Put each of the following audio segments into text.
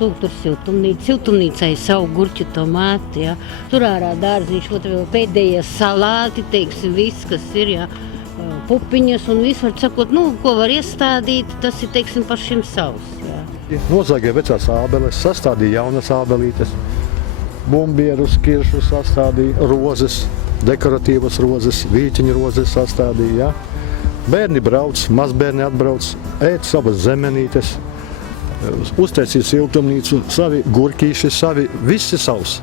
Lūk, tur siltumnīcai savu gurķu tomāti, ja. Tur ārā dārziņš, vēl pēdējie salāti, teiksim, viss, kas ir, ja. Pupiņas un viss, var sakot, ko var iestādīt, tas ir, teiksim, pašiem savs, ja. Nozagēja vecās ābeles, sastādīja jaunas ābelītes, bumbierus, kiršus sastādīja, rozes, dekoratīvas rozes, vīķiņu rozes sastādīja, ja. Bērni brauc, mazbērni atbrauc, ēd savas zemenītes, uztaisīja siltumnīcu, savi gurkīši, savi, visi savs.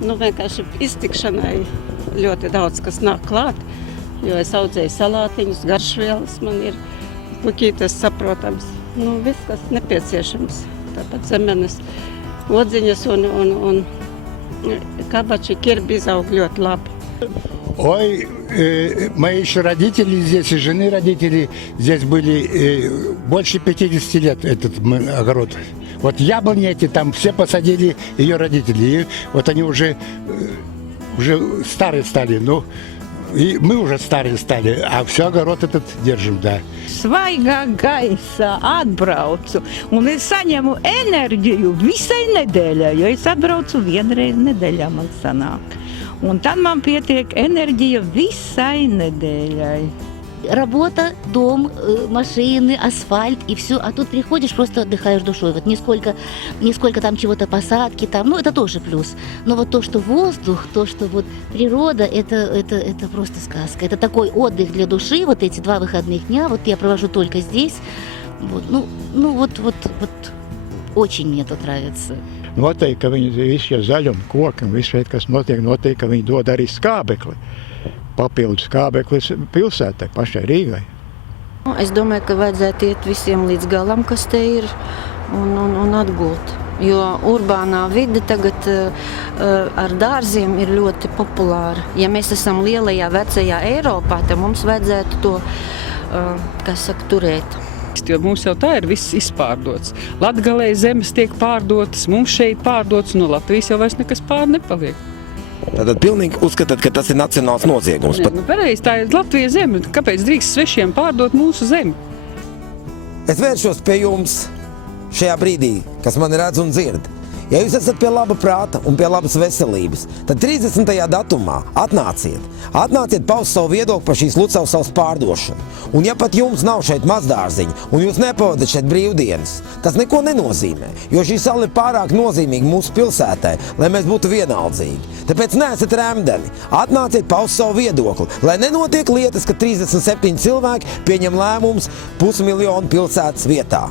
Vienkārši iztikšanai ļoti daudz, kas nāk klāt, jo es audzēju salātiņus, garšvielas, man ir puķītes saprotams. Viss, kas nepieciešams. Tāpat zemenes, odziņas un kabači, kirbi izaug ļoti labi. Ой, мои еще родители здесь, и жены родители здесь были больше 50 лет, этот огород. Вот яблони эти там все посадили ее родители. И вот они уже старые стали, и мы уже старые стали, а все огород этот держим, да. Svaigā gaisā atbraucu un es saņemu enerģiju visai nedēļai, jo es atbraucu vienreiz nedēļā man sanāk. Un tad man pietiek энергия visai недели. Работа, дом, машины, асфальт и все. А тут приходишь, просто отдыхаешь душой. Вот нисколько там чего-то посадки, это тоже плюс. Но вот то, что воздух, то, что вот природа, это просто сказка. Это такой отдых для души. Вот эти 2 выходных дня, вот я провожу только здесь. Вот, очень мне тут nравится. Noteikti, ka viņi visi šie zaļumi, koki un viss šeit, kas notiek, ka viņi dod arī skābekli. Papildus skābeklis pilsētai, pašai Rīgai. Es domāju, ka vajadzētu iet visiem līdz galam, kas te ir, un atgūt. Jo urbānā vide tagad ar dārziem ir ļoti populāra. Ja mēs esam lielajā, vecajā Eiropā, tad mums vajadzētu to, turēt. Jo mums jau tā ir viss izpārdots. Latgalē zemes tiek pārdotas, mums šeit pārdotas, no Latvijas jau vairs nekas pār nepaliek. Tātad pilnīgi uzskatāt, ka tas ir nacionāls noziegums? Pareizi, tā ir Latvijas zeme. Kāpēc drīkst svešiem pārdot mūsu zemi? Es vēršos pie jums šajā brīdī, kas mani redz un dzird. Ja jūs esat pie laba prāta un pie labas veselības, tad 30. datumā atnāciet paust savu viedokli par šīs Lucavsavas pārdošanu. Un ja pat jums nav šeit mazdārziņa un jūs nepavadat šeit brīvdienas, tas neko nenozīmē, jo šī sala ir pārāk nozīmīga mūsu pilsētai, lai mēs būtu vienaldzīgi. Tāpēc neesat remdeni, atnāciet paust savu viedokli, lai nenotiek lietas, ka 37 cilvēki pieņem lēmumus 500 000 pilsētas vietā.